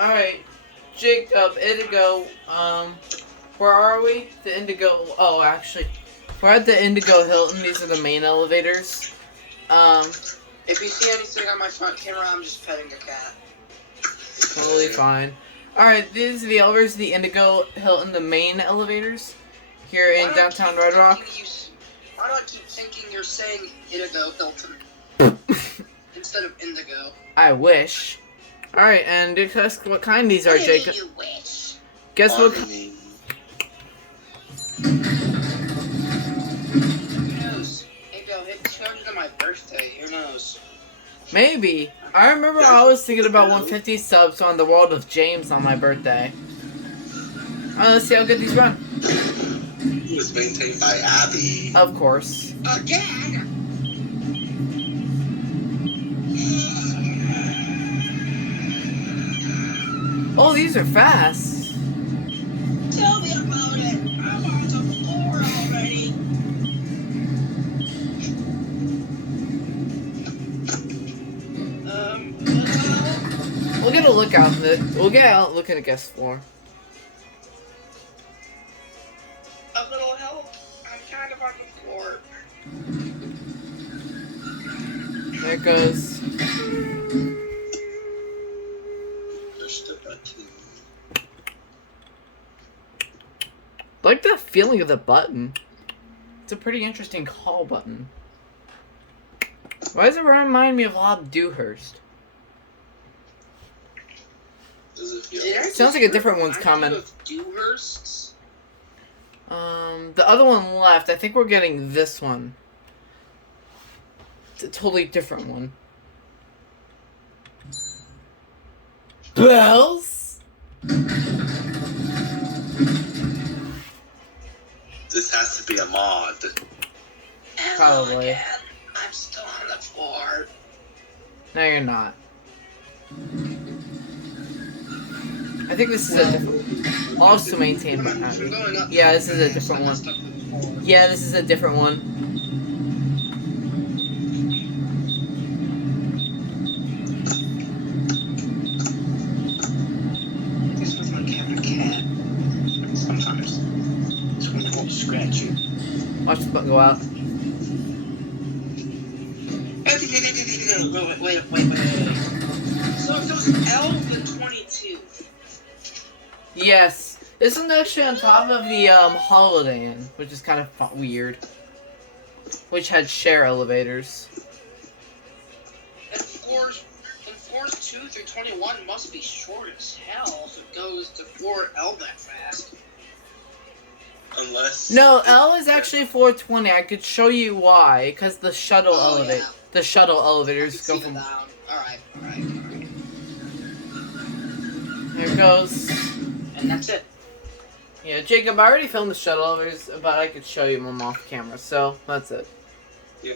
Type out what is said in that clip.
Alright, Jacob, Indigo, where are we? The Indigo, oh, actually, we're at the Indigo Hilton. These are the main elevators. If you see anything on my front camera, I'm just petting a cat. Totally fine. Alright, these are the elevators, the Indigo Hilton, the main elevators, here in downtown Red Rock. Why do I keep thinking you're saying Indigo Hilton instead of Indigo? I wish. Alright, and guess what kind these are, Jacob? You wish. Guess what? Who knows? Maybe I'll hit 200 on my birthday. Who knows? Maybe. I remember I was thinking about 150 subs on the World of James on my birthday. Alright, let's see how good these run. It was maintained by Abbey. Of course. Again? Oh, these are fast. Tell me about it. I'm on the floor already. We'll get a look out. We'll get out and look at the guest floor. A little help? I'm kind of on the floor. There it goes. Push the button. I like the feeling of the button. It's a pretty interesting call button. Why does it remind me of Lob Dewhurst? Does it feel? Sounds like a different one's coming. Dewhursts? The other one left. I think we're getting this one. It's a totally different one. Bells? This has to be a mod. Probably. I'm still on the floor. No, you're not. I think this is a different. Also maintained by Abbey. Yeah, this is a different one. Yeah, this is a different one. This was my cat. Sometimes it's when they won't scratch you. Watch the button go out. Wait. So if it was L, then 22. Yes. This one's actually on top of the Holiday Inn, which is kind of weird. Which had share elevators. And floors 2 through 21 must be short as hell if it goes to floor L that fast. Unless. No, L is actually 420. I could show you why, because the shuttle elevator. Yeah. The shuttle elevators go from. Alright. Here it goes. And that's it. Yeah, Jacob, I already filmed the shuttle elevators, but I could show you them off camera, so that's it. Yeah.